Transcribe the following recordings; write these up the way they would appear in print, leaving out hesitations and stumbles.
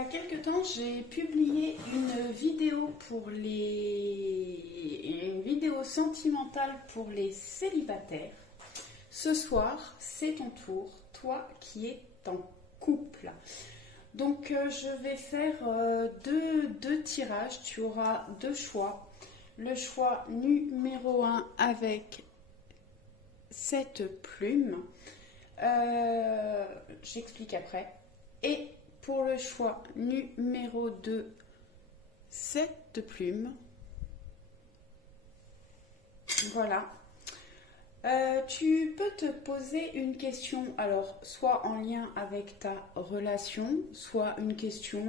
a quelque temps, j'ai publié une vidéo une vidéo sentimentale pour les célibataires. Ce soir, c'est ton tour, toi qui es en couple. Donc, je vais faire deux tirages. Tu auras deux choix. Le choix numéro 1 avec cette plume. J'explique après. Et pour le choix numéro 2, cette plume. Voilà. Tu peux te poser une question, alors soit en lien avec ta relation, soit une question,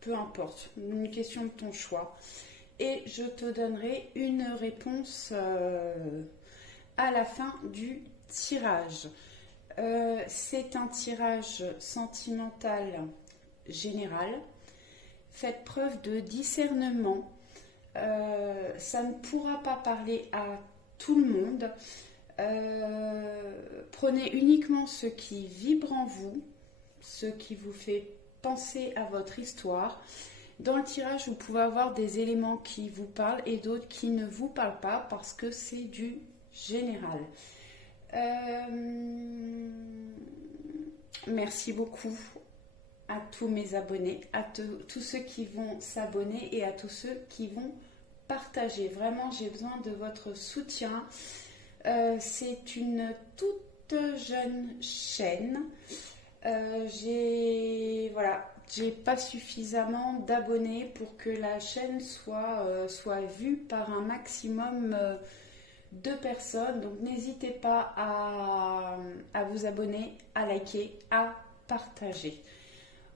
peu importe, une question de ton choix. Et je te donnerai une réponse à la fin du tirage. C'est un tirage sentimental général. Faites preuve de discernement. Ça ne pourra pas parler à tout le monde. Prenez uniquement ce qui vibre en vous, ce qui vous fait penser à votre histoire. Dans le tirage, vous pouvez avoir des éléments qui vous parlent et d'autres qui ne vous parlent pas parce que c'est du général. Merci beaucoup à tous mes abonnés, à tous ceux qui vont s'abonner et à tous ceux qui vont partager. Vraiment, j'ai besoin de votre soutien. C'est une toute jeune chaîne. J'ai pas suffisamment d'abonnés pour que la chaîne soit vue par un maximum de personnes. Donc n'hésitez pas à vous abonner, à liker, à partager.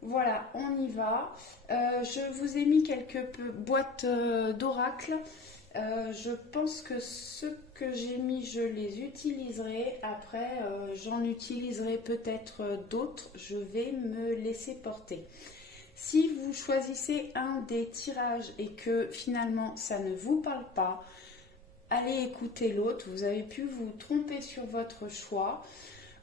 Voilà, on y va. Je vous ai mis quelques boîtes d'oracle. Je pense que ceux que j'ai mis, je les utiliserai. Après, j'en utiliserai peut-être d'autres. Je vais me laisser porter. Si vous choisissez un des tirages et que finalement ça ne vous parle pas, allez écouter l'autre. Vous avez pu vous tromper sur votre choix.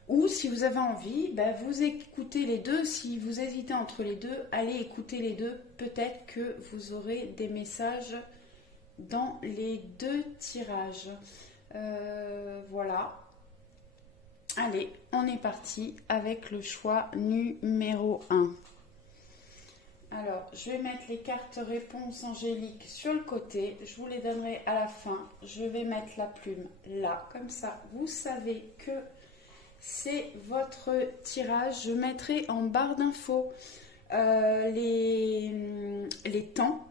Ou si vous avez envie, vous écoutez les deux. Si vous hésitez entre les deux, allez écouter les deux. Peut-être que vous aurez des messages dans les deux tirages. Voilà. Allez, on est parti avec le choix numéro 1. Alors, je vais mettre les cartes réponses angéliques sur le côté. Je vous les donnerai à la fin. Je vais mettre la plume là. Comme ça, vous savez que c'est votre tirage. Je mettrai en barre d'infos les temps.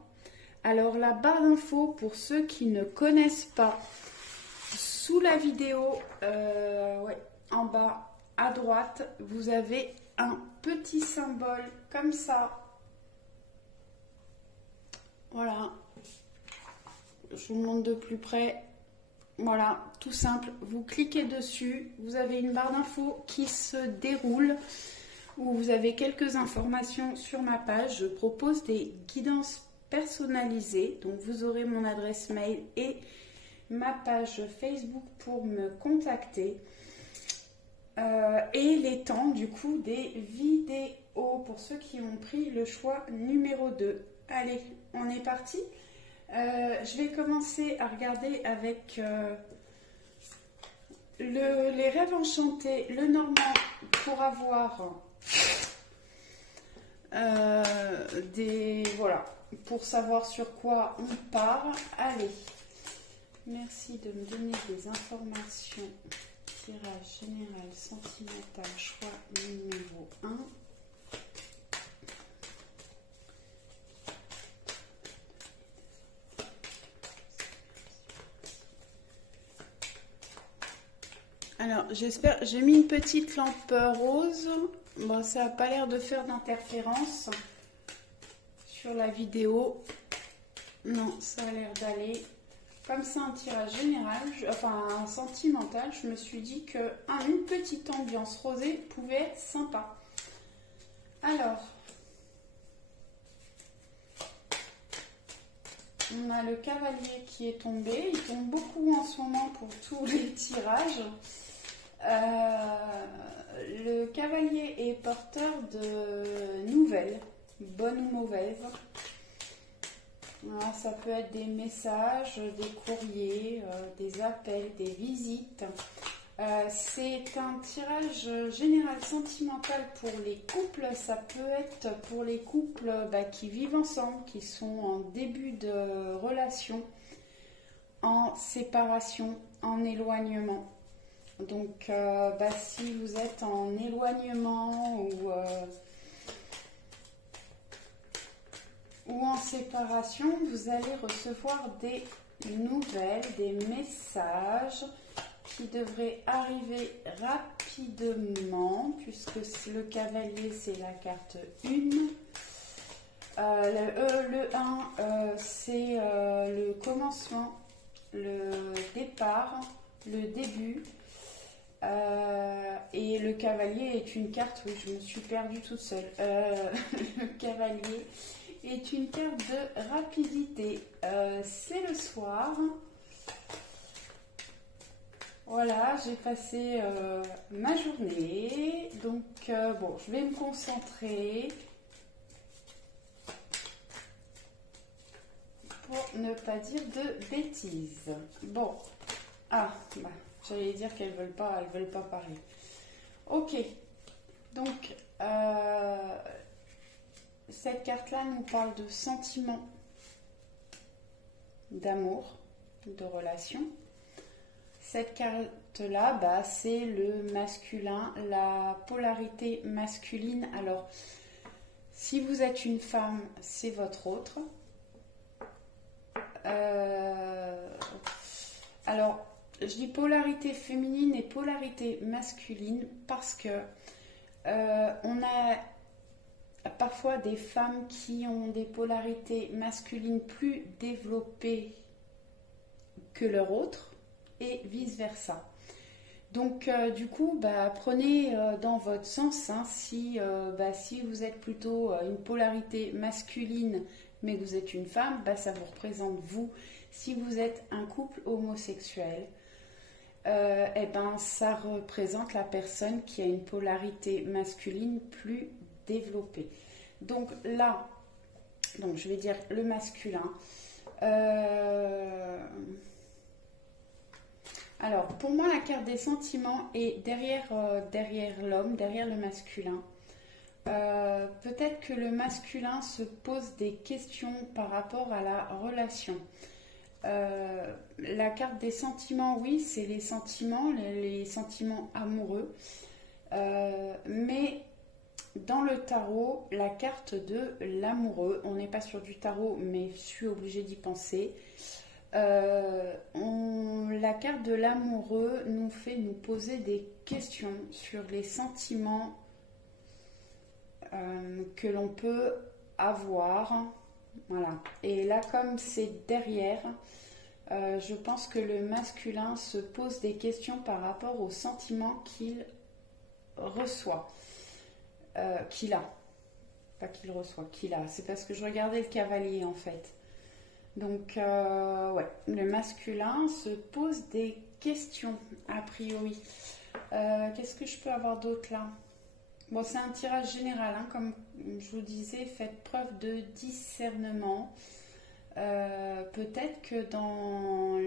Alors la barre d'infos, pour ceux qui ne connaissent pas, sous la vidéo, en bas à droite, vous avez un petit symbole comme ça. Voilà. Je vous montre de plus près. Voilà, tout simple, vous cliquez dessus, vous avez une barre d'infos qui se déroule où vous avez quelques informations sur ma page. Je propose des guidances personnalisées, donc vous aurez mon adresse mail et ma page Facebook pour me contacter. Et les temps du coup des vidéos pour ceux qui ont pris le choix numéro 2. Allez, on est parti. Je vais commencer à regarder avec les rêves enchantés, le normand, pour avoir pour savoir sur quoi on part. Allez, merci de me donner des informations. Tirage général sentimental, choix numéro 1. Alors, j'espère, j'ai mis une petite lampe rose. Bon, ça n'a pas l'air de faire d'interférence sur la vidéo. Non, ça a l'air d'aller. Comme c'est un tirage général, un sentimental, je me suis dit qu'une petite ambiance rosée pouvait être sympa. Alors, on a le cavalier qui est tombé. Il tombe beaucoup en ce moment pour tous les tirages. Le cavalier est porteur de nouvelles. bonne ou mauvaise. Voilà, ça peut être des messages, des courriers, des appels, des visites. C'est un tirage général sentimental pour les couples. Ça peut être pour les couples qui vivent ensemble, qui sont en début de relation, en séparation, en éloignement. Donc si vous êtes en éloignement ou en séparation, vous allez recevoir des nouvelles, des messages qui devraient arriver rapidement, puisque le cavalier c'est la carte 1. Le 1 c'est le commencement, le départ, le début. Et le cavalier est une carte, oui je me suis perdue toute seule, le cavalier est une carte de rapidité. C'est le soir. Voilà, j'ai passé ma journée. Donc, bon, je vais me concentrer pour ne pas dire de bêtises. Bon, j'allais dire qu'elles veulent pas parler. Ok, donc cette carte-là nous parle de sentiments, d'amour, de relation. Cette carte-là, c'est le masculin, la polarité masculine. Alors, si vous êtes une femme, c'est votre autre. Alors, je dis polarité féminine et polarité masculine parce que on a parfois des femmes qui ont des polarités masculines plus développées que leur autre et vice versa. Donc du coup, prenez dans votre sens, hein, si vous êtes plutôt une polarité masculine mais que vous êtes une femme, ça vous représente vous. Si vous êtes un couple homosexuel, ça représente la personne qui a une polarité masculine plus développée. Donc là, je vais dire le masculin. Alors, pour moi, la carte des sentiments est derrière l'homme, derrière le masculin. Peut-être que le masculin se pose des questions par rapport à la relation. La carte des sentiments, oui, c'est les sentiments amoureux. Mais dans le tarot, la carte de l'amoureux, on n'est pas sur du tarot, mais je suis obligée d'y penser. La carte de l'amoureux nous fait nous poser des questions sur les sentiments que l'on peut avoir. Voilà. Et là, comme c'est derrière, je pense que le masculin se pose des questions par rapport aux sentiments qu'il reçoit. Qu'il a. Pas qu'il reçoit, qu'il a. C'est parce que je regardais le cavalier en fait. Donc, le masculin se pose des questions, a priori. Qu'est-ce que je peux avoir d'autre là? Bon, c'est un tirage général, hein, comme je vous disais, faites preuve de discernement. Peut-être que dans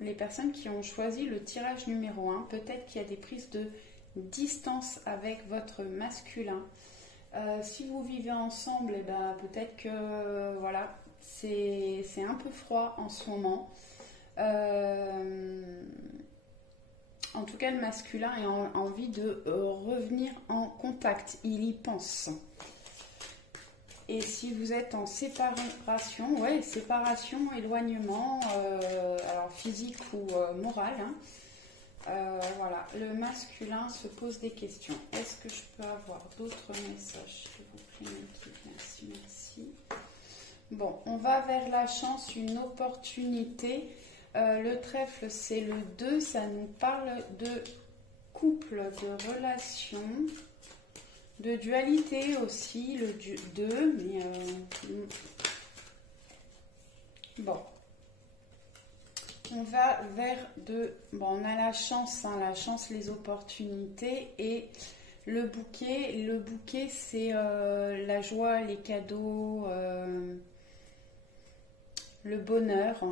les personnes qui ont choisi le tirage numéro 1, peut-être qu'il y a des prises de distance avec votre masculin. Si vous vivez ensemble, peut-être que voilà, c'est un peu froid en ce moment. En tout cas, le masculin a envie de revenir en contact. Il y pense. Et si vous êtes en séparation, séparation, éloignement, alors physique ou moral, hein, voilà, le masculin se pose des questions. Est-ce que je peux avoir d'autres messages, s'il vous plaît? Merci. Bon, on va vers la chance, une opportunité. Le trèfle, c'est le 2, ça nous parle de couple, de relation, de dualité aussi, le 2, mais bon. On va vers on a la chance, les opportunités et Le bouquet c'est la joie, les cadeaux, le bonheur.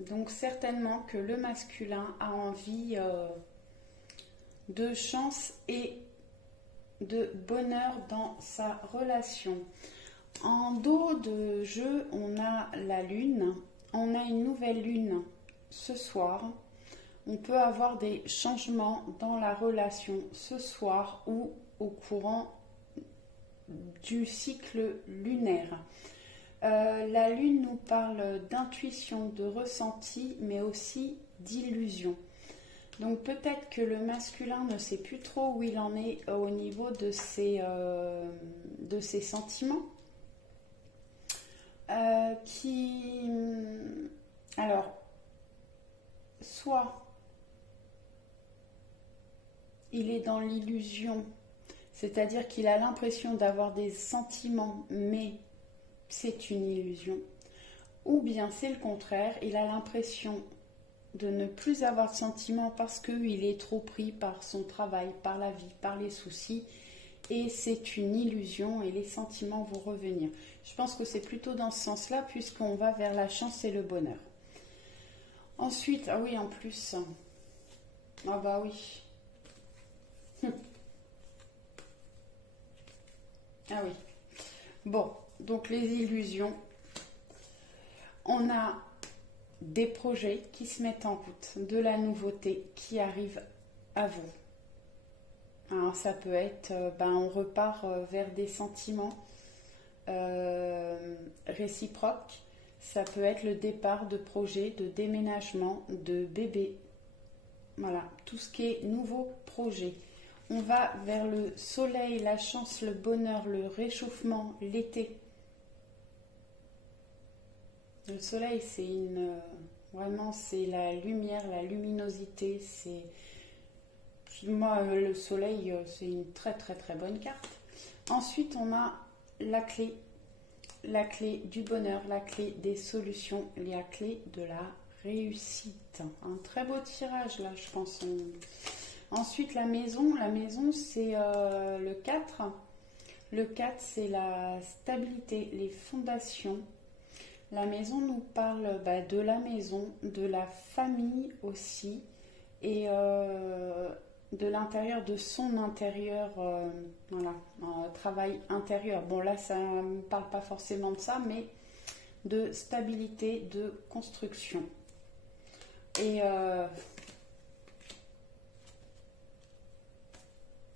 Donc certainement que le masculin a envie de chance et de bonheur dans sa relation. En dos de jeu, on a la lune. On a une nouvelle lune ce soir. On peut avoir des changements dans la relation ce soir ou au courant du cycle lunaire. La lune nous parle d'intuition, de ressenti, mais aussi d'illusion. Donc peut-être que le masculin ne sait plus trop où il en est au niveau de ses sentiments. Alors, soit il est dans l'illusion, c'est-à-dire qu'il a l'impression d'avoir des sentiments, mais c'est une illusion. Ou bien c'est le contraire, il a l'impression de ne plus avoir de sentiments parce qu'il est trop pris par son travail, par la vie, par les soucis. Et c'est une illusion et les sentiments vont revenir. Je pense que c'est plutôt dans ce sens-là puisqu'on va vers la chance et le bonheur. Ensuite, ah oui, en plus. Ah bah oui. Ah oui. Bon, donc les illusions. On a des projets qui se mettent en route, de la nouveauté qui arrive à vous. Alors, ça peut être, on repart vers des sentiments réciproques. Ça peut être le départ de projets, de déménagement, de bébé. Voilà, tout ce qui est nouveau projet. On va vers le soleil, la chance, le bonheur, le réchauffement, l'été. Le soleil, c'est vraiment, c'est la lumière, la luminosité. Moi, le soleil, c'est une très très très bonne carte. Ensuite, on a la clé du bonheur, la clé des solutions, la clé de la réussite. Un très beau tirage là, je pense. Ensuite, la maison, c'est le 4. Le 4, c'est la stabilité, les fondations. La maison nous parle de la maison, de la famille aussi, et de l'intérieur, de son intérieur, travail intérieur. Bon là, ça ne me parle pas forcément de ça, mais de stabilité, de construction. Et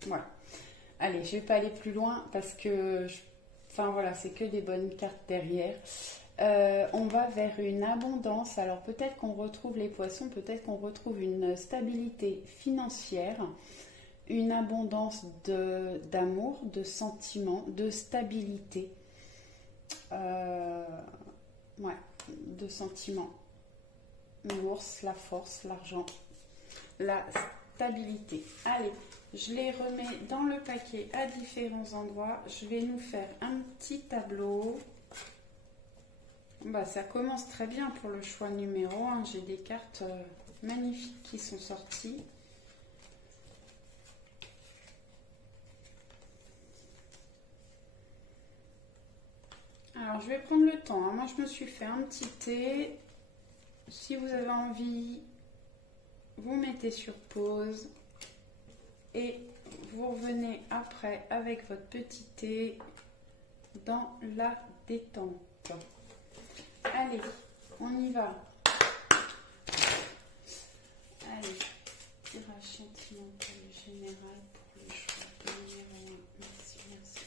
voilà. Allez, je ne vais pas aller plus loin parce que, c'est que des bonnes cartes derrière. On va vers une abondance. Alors peut-être qu'on retrouve les poissons, peut-être qu'on retrouve une stabilité financière, une abondance d'amour, de sentiments, de stabilité. De sentiments. L'ours, la force, l'argent, la stabilité. Allez, je les remets dans le paquet à différents endroits. Je vais nous faire un petit tableau. Ça commence très bien pour le choix numéro 1. J'ai des cartes magnifiques qui sont sorties. Alors, je vais prendre le temps. Moi, je me suis fait un petit thé. Si vous avez envie, vous mettez sur pause et vous revenez après avec votre petit thé dans la détente. Allez, on y va. Allez, tirage sentimental général pour le choix numéro 1. Merci, merci.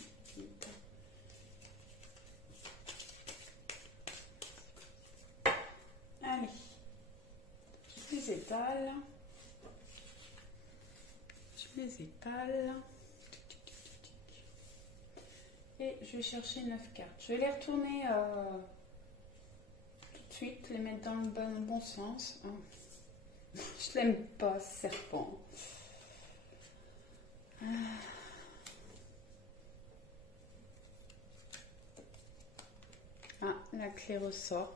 Allez, je les étale. Et je vais chercher 9 cartes. Je vais les retourner tout de suite, les mettre dans le bon sens. Je l'aime pas, ce serpent. La clé ressort.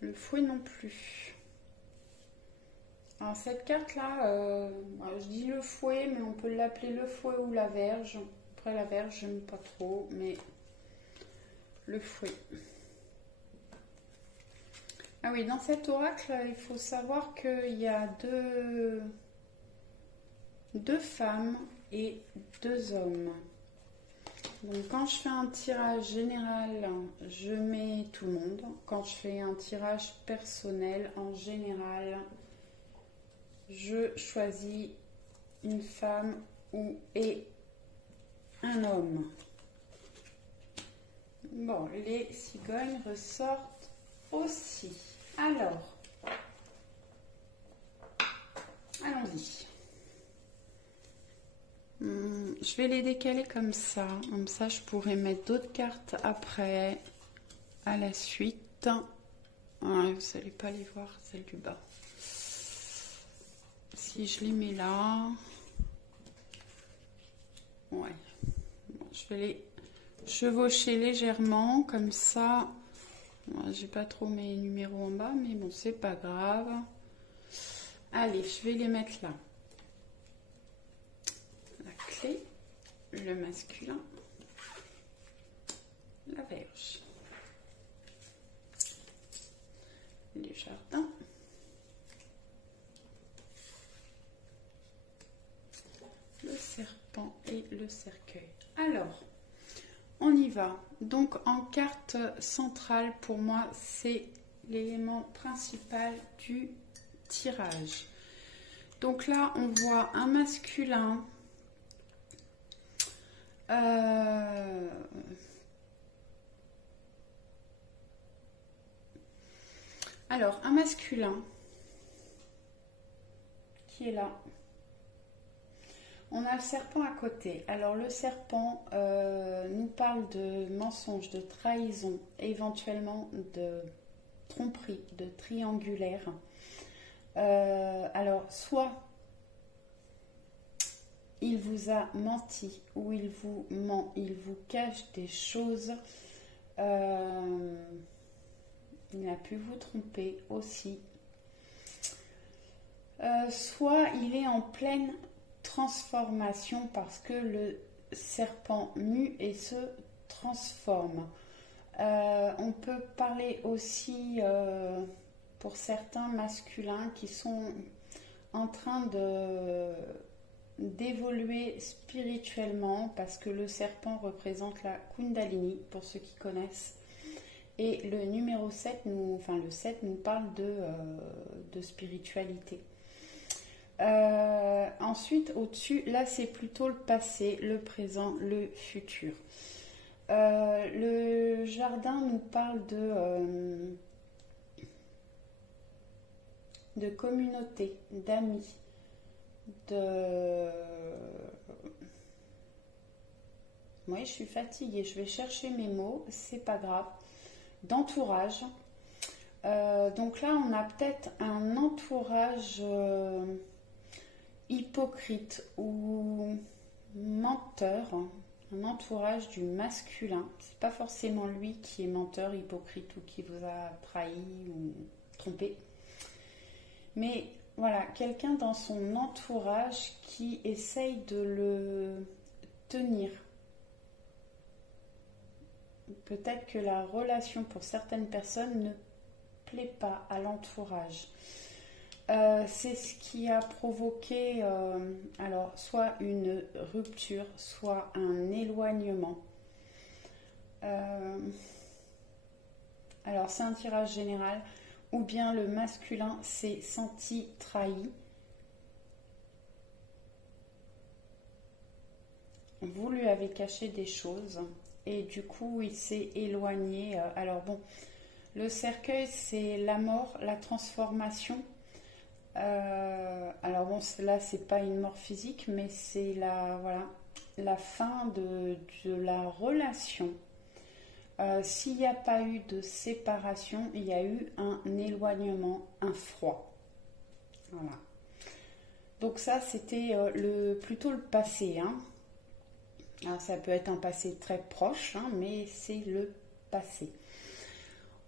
Le fouet non plus. Alors cette carte-là, je dis le fouet, mais on peut l'appeler le fouet ou la verge. Après la verge, j'aime pas trop, mais le fouet. Ah oui, dans cet oracle, il faut savoir qu'il y a deux femmes et deux hommes. Donc quand je fais un tirage général, je mets tout le monde. Quand je fais un tirage personnel, en général, je choisis une femme et un homme. Bon, les cigognes ressortent aussi. Alors, allons-y. Je vais les décaler comme ça je pourrais mettre d'autres cartes après, à la suite. Ouais, vous n'allez pas les voir, celles du bas. Si je les mets là, ouais, bon, je vais les chevaucher légèrement, comme ça. Ouais, j'ai pas trop mes numéros en bas, mais bon, c'est pas grave. Allez, je vais les mettre là. La clé, le masculin, la Vierge, les jardins, le serpent et le cercueil. Alors, on y va. Donc, en carte centrale, pour moi, c'est l'élément principal du tirage. Donc là, on voit un masculin. Alors, un masculin qui est là. On a le serpent à côté. Alors, le serpent nous parle de mensonge, de trahison, éventuellement de tromperie, de triangulaire. Alors, soit il vous a menti ou il vous ment, il vous cache des choses. Il a pu vous tromper aussi. Soit il est en pleine transformation parce que le serpent mue et se transforme. On peut parler aussi pour certains masculins qui sont en train d'évoluer spirituellement parce que le serpent représente la Kundalini pour ceux qui connaissent. Et le numéro 7, le 7 nous parle de spiritualité. Ensuite, au-dessus, là, c'est plutôt le passé, le présent, le futur. Le jardin nous parle de communauté, d'amis, Oui, je suis fatiguée, je vais chercher mes mots, c'est pas grave. D'entourage. Donc là, on a peut-être un entourage hypocrite ou menteur, un entourage du masculin. C'est pas forcément lui qui est menteur, hypocrite ou qui vous a trahi ou trompé. Mais voilà, quelqu'un dans son entourage qui essaye de le tenir. Peut-être que la relation pour certaines personnes ne plaît pas à l'entourage. C'est ce qui a provoqué alors soit une rupture, soit un éloignement. Alors c'est un tirage général, ou bien le masculin s'est senti trahi. Vous lui avez caché des choses et du coup il s'est éloigné. Alors bon, le cercueil c'est la mort, la transformation. Alors bon, là c'est pas une mort physique, mais c'est la fin de la relation. S'il n'y a pas eu de séparation, il y a eu un éloignement, un froid. Voilà. Donc ça c'était plutôt le passé. Alors, ça peut être un passé très proche, mais c'est le passer.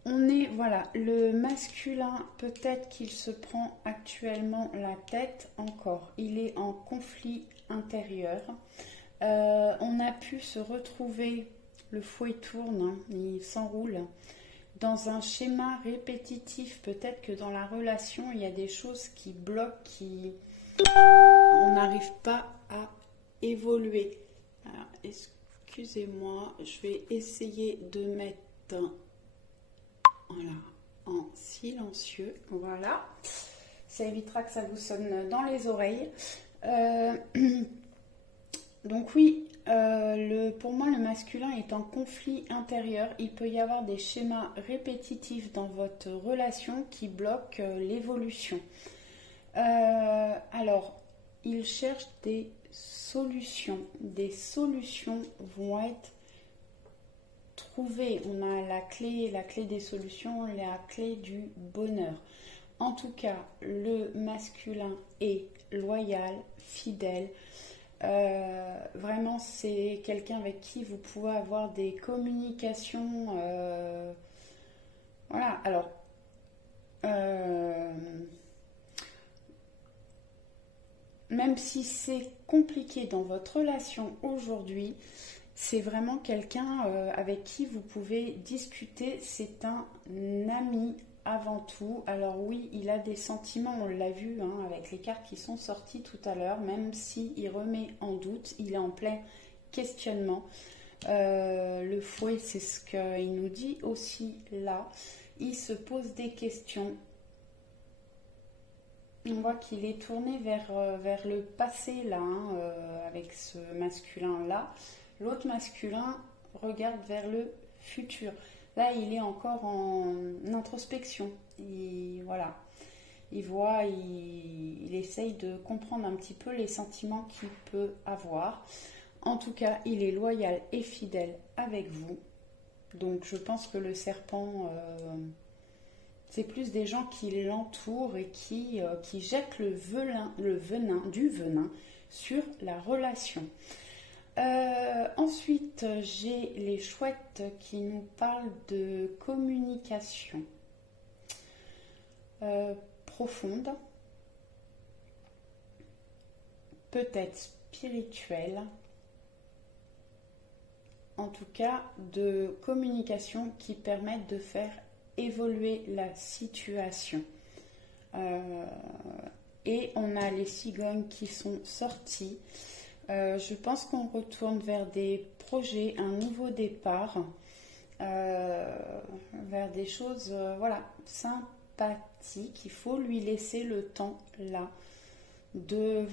On est, voilà, le masculin, peut-être qu'il se prend actuellement la tête encore. Il est en conflit intérieur. On a pu se retrouver, le fouet tourne, hein, il s'enroule, dans un schéma répétitif. Peut-être que dans la relation, il y a des choses qui bloquent, on n'arrive pas à évoluer. Alors, excusez-moi, je vais essayer de mettre... Voilà, en silencieux, voilà, ça évitera que ça vous sonne dans les oreilles. Donc oui, pour moi le masculin est en conflit intérieur. Il peut y avoir des schémas répétitifs dans votre relation qui bloquent l'évolution. Alors, il cherche des solutions. Des solutions vont être trouver, on a la clé des solutions, la clé du bonheur. En tout cas, le masculin est loyal, fidèle. Vraiment, c'est quelqu'un avec qui vous pouvez avoir des communications. Voilà, alors. Même si c'est compliqué dans votre relation aujourd'hui, c'est vraiment quelqu'un avec qui vous pouvez discuter. C'est un ami avant tout. Alors oui, il a des sentiments, on l'a vu hein, avec les cartes qui sont sorties tout à l'heure. Même s'il remet en doute, il est en plein questionnement. Le fouet, c'est ce qu'il nous dit aussi là. Il se pose des questions. On voit qu'il est tourné vers le passé là, hein, avec ce masculin là. L'autre masculin regarde vers le futur. Là, il est encore en introspection. Voilà. Il voit, il essaye de comprendre un petit peu les sentiments qu'il peut avoir. En tout cas, il est loyal et fidèle avec vous. Donc, je pense que le serpent, c'est plus des gens qui l'entourent et qui jettent du venin sur la relation. Ensuite, j'ai les chouettes qui nous parlent de communication profonde, peut-être spirituelle, en tout cas de communication qui permettent de faire évoluer la situation. Et on a les cigognes qui sont sorties. Je pense qu'on retourne vers des projets, un nouveau départ, vers des choses voilà, sympathiques. Il faut lui laisser le temps là de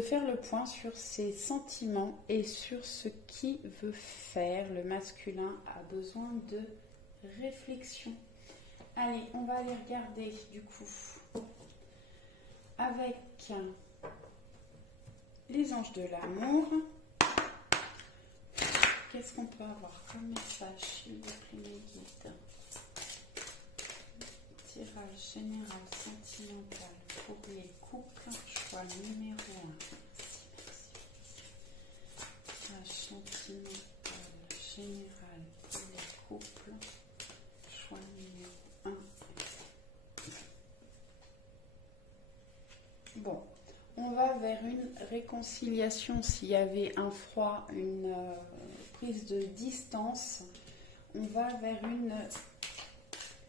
faire le point sur ses sentiments et sur ce qu'il veut faire. Le masculin a besoin de réflexion. Allez, on va aller regarder du coup avec les anges de l'amour. Qu'est-ce qu'on peut avoir comme message, s'il vous plaît, mes guides? Tirage général sentimental pour les couples, choix numéro 1. Tirage sentimental général pour les couples, choix numéro 1. Bon. On va vers une réconciliation. S'il y avait un froid, une prise de distance, on va vers une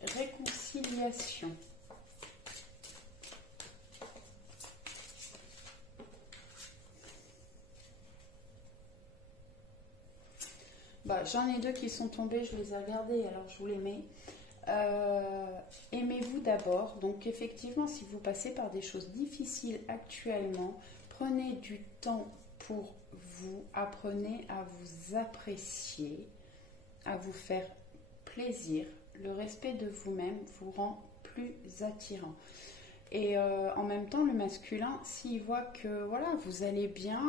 réconciliation. J'en ai deux qui sont tombés, je les ai regardés, alors je vous les mets. Aimez-vous d'abord. Donc effectivement, si vous passez par des choses difficiles actuellement, prenez du temps pour vous, apprenez à vous apprécier, à vous faire plaisir. Le respect de vous-même vous rend plus attirant. Et en même temps, le masculin, s'il voit que voilà, vous allez bien,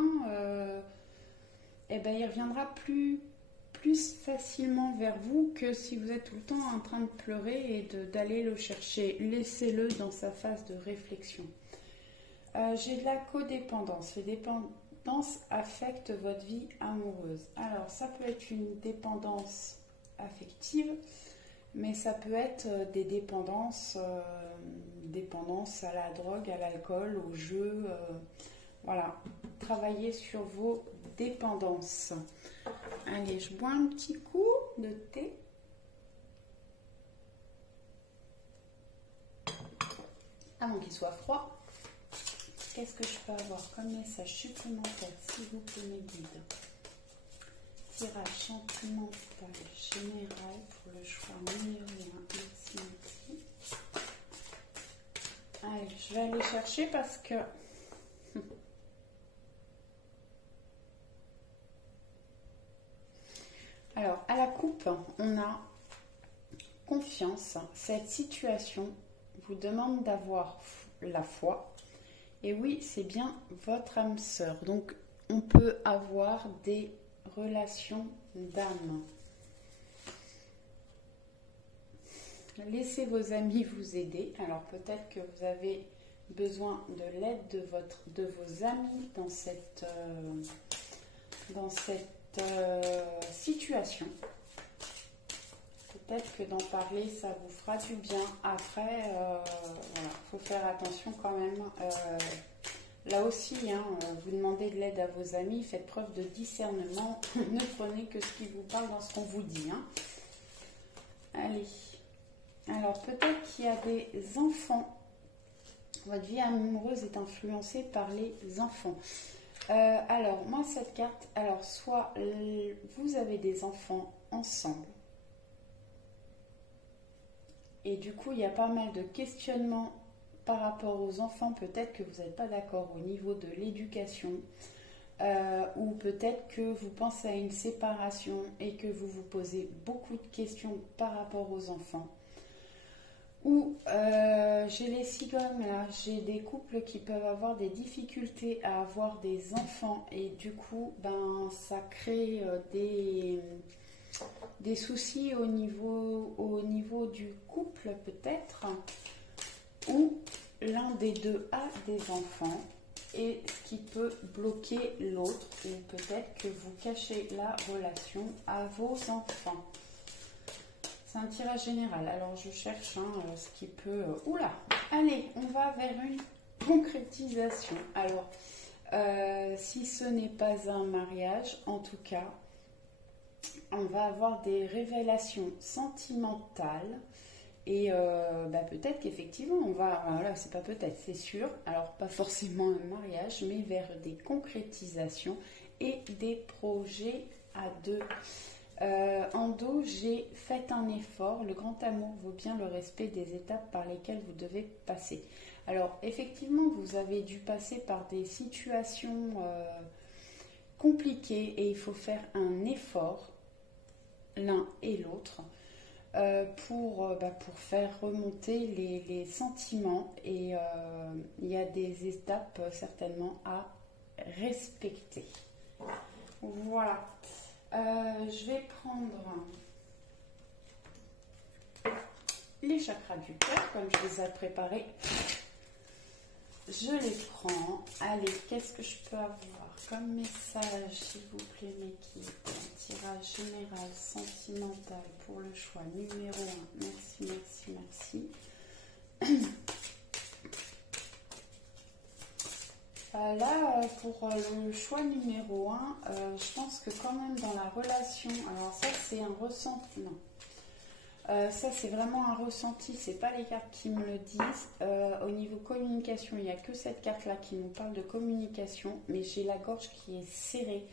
il reviendra plus facilement vers vous que si vous êtes tout le temps en train de pleurer et d'aller le chercher. Laissez-le dans sa phase de réflexion. J'ai de la codépendance. Les dépendances affectent votre vie amoureuse. Alors, ça peut être une dépendance affective, mais ça peut être des dépendances, dépendance à la drogue, à l'alcool, au jeu. Voilà, travaillez sur vos dépendances. Allez, je bois un petit coup de thé. Avant qu'il soit froid. Qu'est-ce que je peux avoir comme message supplémentaire, s'il vous plaît, mes guides? Tirage sentimental général pour le choix numéro 1. Merci, merci. Allez, je vais aller chercher parce que... Alors, à la coupe, on a confiance. Cette situation vous demande d'avoir la foi. Et oui, c'est bien votre âme sœur. Donc, on peut avoir des relations d'âme. Laissez vos amis vous aider. Alors, peut-être que vous avez besoin de l'aide de vos amis dans cette situation. Peut-être que d'en parler, ça vous fera du bien. Après, voilà, faut faire attention quand même. Là aussi, vous demandez de l'aide à vos amis, faites preuve de discernement. Ne prenez que ce qui vous parle dans ce qu'on vous dit. Allez. Alors, peut-être qu'il y a des enfants. Votre vie amoureuse est influencée par les enfants. Alors, moi, cette carte, alors, soit vous avez des enfants ensemble. Et du coup, il y a pas mal de questionnements par rapport aux enfants. Peut-être que vous n'êtes pas d'accord au niveau de l'éducation. Ou peut-être que vous pensez à une séparation et que vous vous posez beaucoup de questions par rapport aux enfants. Ou j'ai les cigognes là, j'ai des couples qui peuvent avoir des difficultés à avoir des enfants et du coup, ça crée des soucis au niveau du couple peut-être, ou l'un des deux a des enfants et ce qui peut bloquer l'autre, ou peut-être que vous cachez la relation à vos enfants. C'est un tirage général, alors je cherche ce qui peut... Oula, allez, on va vers une concrétisation. Alors, si ce n'est pas un mariage, en tout cas, on va avoir des révélations sentimentales et peut-être qu'effectivement on va, voilà, c'est pas peut-être, c'est sûr, alors pas forcément un mariage, mais vers des concrétisations et des projets à deux. En dos, j'ai fait un effort, le grand amour vaut bien le respect des étapes par lesquelles vous devez passer. Alors effectivement, vous avez dû passer par des situations compliquées et il faut faire un effort l'un et l'autre pour faire remonter les sentiments et il y a des étapes certainement à respecter. Voilà. Je vais prendre les chakras du cœur comme je les ai préparés. Je les prends. Allez, qu'est-ce que je peux avoir comme message, s'il vous plaît, mes guides? Un tirage général sentimental pour le choix numéro 1. Merci, merci, merci. Là, pour le choix numéro 1, je pense que quand même dans la relation, alors ça c'est un ressenti, non. Ça c'est vraiment un ressenti, c'est pas les cartes qui me le disent. Au niveau communication, il n'y a que cette carte là qui nous parle de communication, mais j'ai la gorge qui est serrée.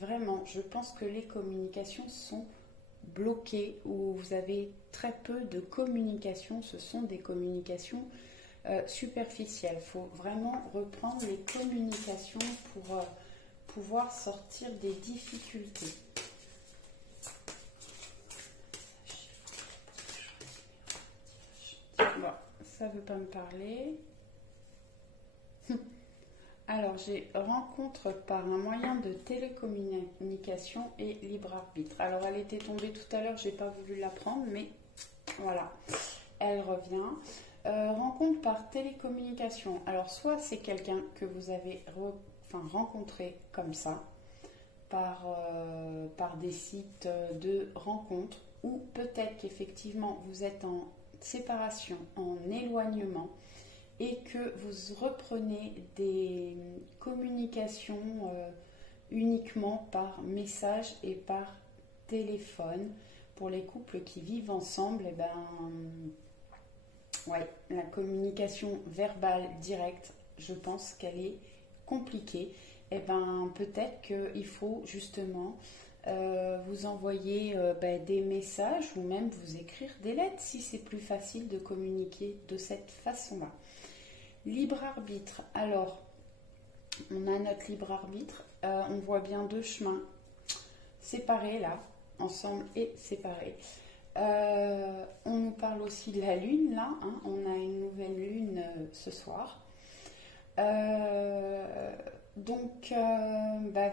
Vraiment, je pense que les communications sont bloquées ou vous avez très peu de communication. Ce sont des communications superficielles. Il faut vraiment reprendre les communications pour pouvoir sortir des difficultés. Bon, ça ne veut pas me parler. Alors, j'ai rencontre par un moyen de télécommunication et libre arbitre. Alors, elle était tombée tout à l'heure, j'ai pas voulu la prendre, mais voilà, elle revient. Rencontre par télécommunication. Alors, soit c'est quelqu'un que vous avez rencontré comme ça, par des sites de rencontres, ou peut-être qu'effectivement vous êtes en séparation, en éloignement, et que vous reprenez des communications uniquement par message et par téléphone. Pour les couples qui vivent ensemble, eh ben, ouais, la communication verbale directe, je pense qu'elle est compliquée. Eh ben, peut-être qu'il faut justement vous envoyer des messages ou même vous écrire des lettres si c'est plus facile de communiquer de cette façon-là. Libre arbitre. Alors, on a notre libre arbitre. On voit bien deux chemins séparés là, ensemble et séparés. On nous parle aussi de la lune là. Hein, on a une nouvelle lune ce soir. Donc,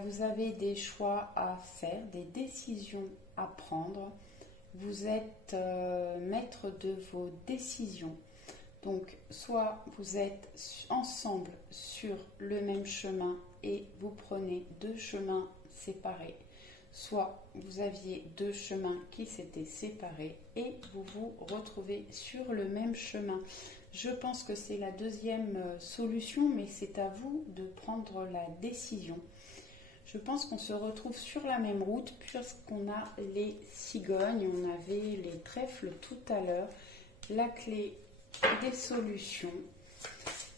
vous avez des choix à faire, des décisions à prendre. Vous êtes maître de vos décisions. Donc, soit vous êtes ensemble sur le même chemin et vous prenez deux chemins séparés, soit vous aviez deux chemins qui s'étaient séparés et vous vous retrouvez sur le même chemin. Je pense que c'est la deuxième solution, mais c'est à vous de prendre la décision. Je pense qu'on se retrouve sur la même route puisqu'on a les cigognes, on avait les trèfles tout à l'heure, la clé des solutions.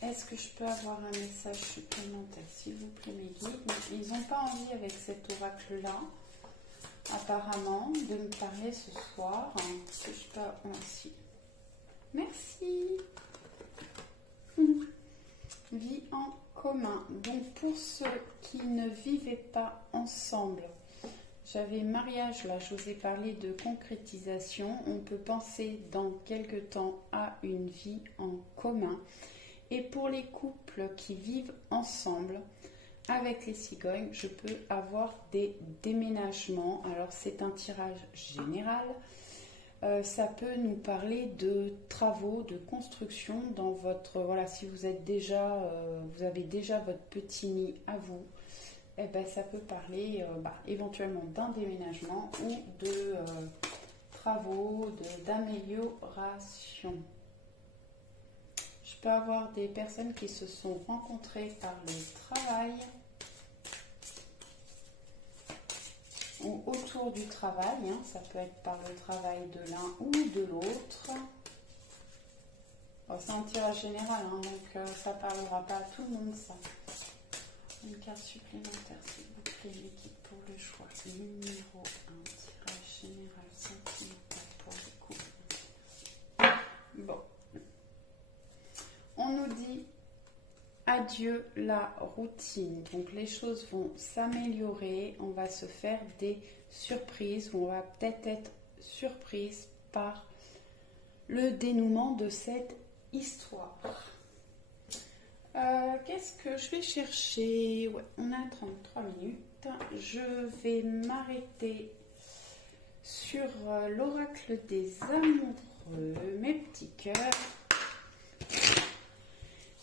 Est-ce que je peux avoir un message supplémentaire, s'il vous plaît, mes guides? Ils n'ont pas envie avec cet oracle-là, apparemment, de me parler ce soir. Est-ce que je peux avoir aussi? Merci. Vie en commun. Donc pour ceux qui ne vivaient pas ensemble, j'avais mariage, là je vous ai parlé de concrétisation. On peut penser dans quelque temps à une vie en commun. Et pour les couples qui vivent ensemble, avec les cigognes, je peux avoir des déménagements. Alors c'est un tirage général. Ça peut nous parler de travaux, de construction dans votre... Voilà, si vous êtes déjà, vous avez déjà votre petit nid à vous, eh ben, ça peut parler éventuellement d'un déménagement ou de travaux, d'amélioration. Je peux avoir des personnes qui se sont rencontrées par le travail ou autour du travail, hein, ça peut être par le travail de l'un ou de l'autre. Bon, c'est un tirage général, hein, donc ça ne parlera pas à tout le monde, ça. Une carte supplémentaire, s'il vous plaît, l'équipe pour le choix. Numéro 1, tirage général sentimental pour les couples. Bon. On nous dit adieu la routine. Donc les choses vont s'améliorer. On va se faire des surprises. On va peut-être être surprise par le dénouement de cette histoire. Qu'est-ce que je vais chercher? Ouais, on a 33 minutes. Je vais m'arrêter sur l'oracle des amoureux, mes petits cœurs.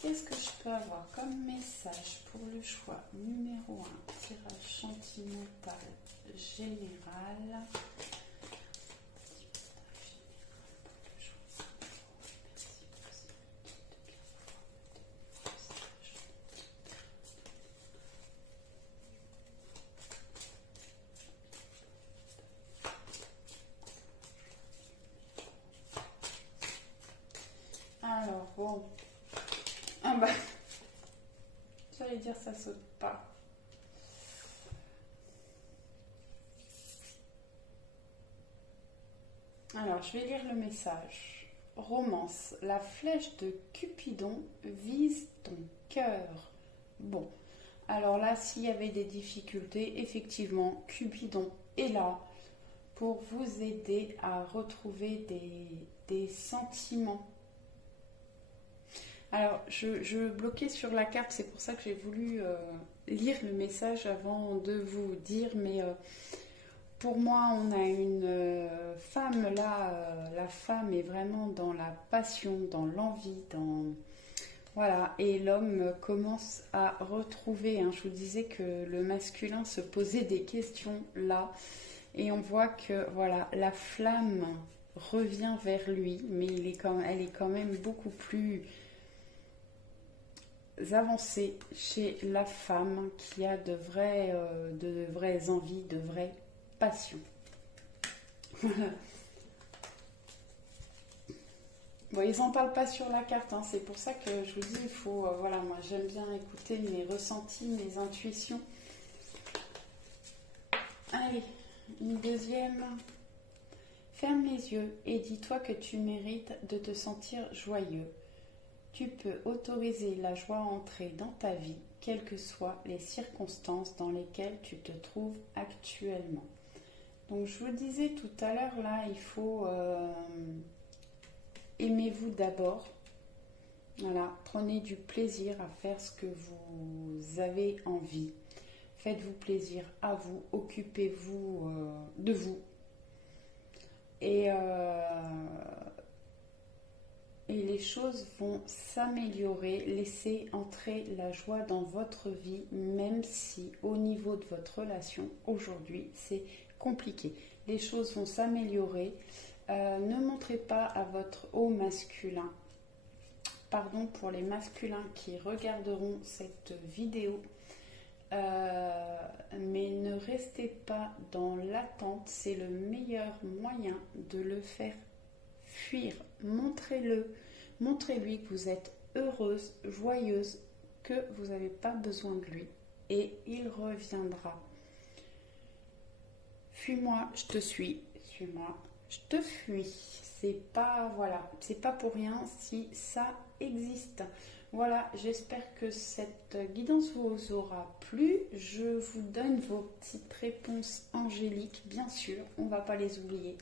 Qu'est-ce que je peux avoir comme message pour le choix numéro 1, tirage sentimental général. Alors, bon. Ah bah, j'allais dire ça saute pas. Alors, je vais lire le message. Romance. La flèche de Cupidon vise ton cœur. Bon, alors là, s'il y avait des difficultés, effectivement, Cupidon est là pour vous aider à retrouver des sentiments. Alors, je bloquais sur la carte, c'est pour ça que j'ai voulu lire le message avant de vous dire, mais pour moi, on a une femme là, la femme est vraiment dans la passion, dans l'envie, voilà, et l'homme commence à retrouver, hein, je vous disais que le masculin se posait des questions là, Et on voit que voilà, la flamme revient vers lui, mais elle est quand même beaucoup plus avancée chez la femme qui a de vraies envies, de vraies passions. Bon, ils n'en parlent pas sur la carte, hein. C'est pour ça que je vous dis, il faut, voilà, moi j'aime bien écouter mes ressentis, mes intuitions. Allez, une deuxième. Ferme les yeux et dis-toi que tu mérites de te sentir joyeux. Tu peux autoriser la joie à entrer dans ta vie, quelles que soient les circonstances dans lesquelles tu te trouves actuellement. Donc je vous disais tout à l'heure, là, il faut... aimez-vous d'abord. Voilà, prenez du plaisir à faire ce que vous avez envie. Faites-vous plaisir à vous, occupez-vous de vous. Et les choses vont s'améliorer. Laissez entrer la joie dans votre vie, même si au niveau de votre relation, aujourd'hui, c'est compliqué. Les choses vont s'améliorer. Ne montrez pas à votre haut masculin, pardon pour les masculins qui regarderont cette vidéo, mais ne restez pas dans l'attente, c'est le meilleur moyen de le faire fuir. Montrez-lui que vous êtes heureuse, joyeuse, que vous n'avez pas besoin de lui et il reviendra. Fuis-moi, je te suis, suis-moi. Je te fuis, c'est pas, voilà, c'est pas pour rien si ça existe. Voilà, j'espère que cette guidance vous aura plu. Je vous donne vos petites réponses angéliques, bien sûr, on va pas les oublier.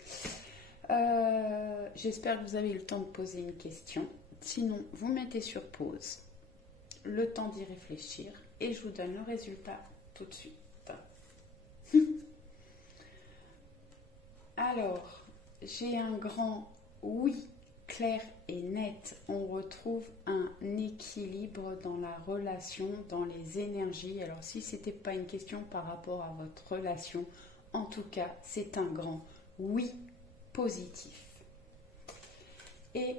J'espère que vous avez eu le temps de poser une question. Sinon, vous mettez sur pause, le temps d'y réfléchir et je vous donne le résultat tout de suite. Alors... j'ai un grand oui, clair et net. On retrouve un équilibre dans la relation, dans les énergies. Alors si ce n'était pas une question par rapport à votre relation, en tout cas, c'est un grand oui positif. Et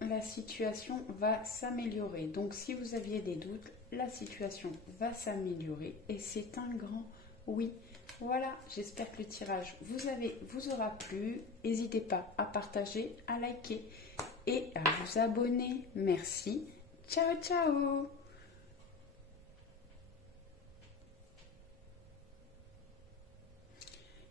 la situation va s'améliorer. Donc si vous aviez des doutes, la situation va s'améliorer et c'est un grand oui. Voilà, j'espère que le tirage vous aura plu. N'hésitez pas à partager, à liker et à vous abonner. Merci. Ciao, ciao.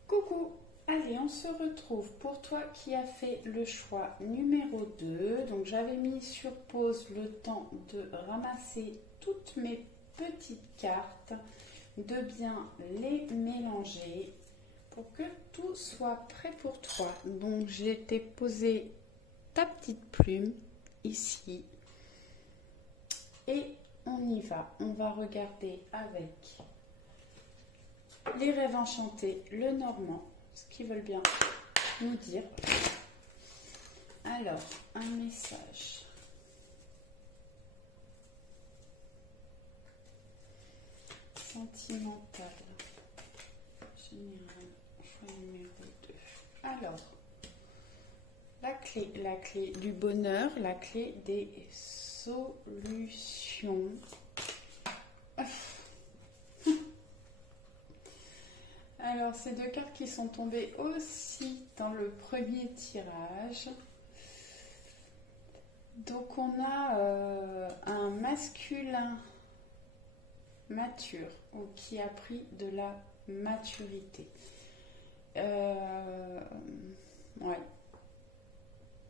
Coucou. Allez, on se retrouve pour toi qui as fait le choix numéro 2. Donc, j'avais mis sur pause le temps de ramasser toutes mes petites cartes, de bien les mélanger pour que tout soit prêt pour toi. Donc j'ai posé ta petite plume ici et on y va. On va regarder avec les rêves enchantés, le normand, ce qu'ils veulent bien nous dire. Alors, un message. Sentimental, général, choix numéro 2. Alors, la clé du bonheur, la clé des solutions. Alors, ces deux cartes qui sont tombées aussi dans le premier tirage. Donc, on a un masculin mature ou qui a pris de la maturité. Ouais.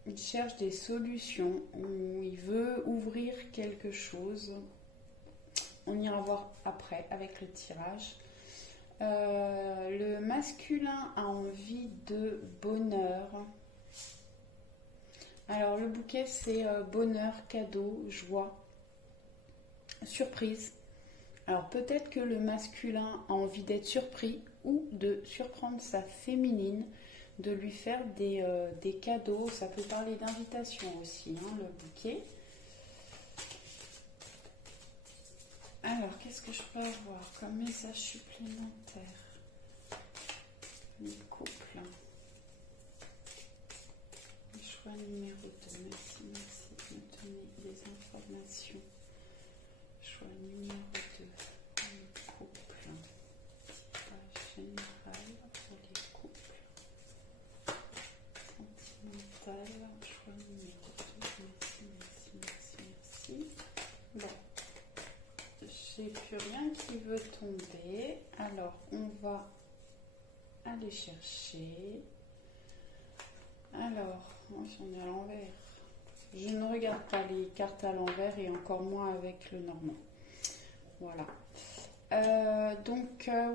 Il cherche des solutions ou il veut ouvrir quelque chose. On ira voir après avec le tirage. Le masculin a envie de bonheur. Alors le bouquet c'est bonheur, cadeau, joie, surprise. Alors peut-être que le masculin a envie d'être surpris ou de surprendre sa féminine, de lui faire des cadeaux. Ça peut parler d'invitation aussi, hein, le bouquet. Alors, qu'est-ce que je peux avoir comme message supplémentaire? Les couples. Le choix numéro 2. Merci, merci de me donner des informations. Choix numéro 2. Les couples. Tirage général pour les couples. Sentimental. Choix numéro 2. Merci, merci, merci, merci. Bon. J'ai plus rien qui veut tomber. Alors, on va aller chercher. Alors, moi j'en ai à l'envers. Je ne regarde pas les cartes à l'envers et encore moins avec le normand. Voilà.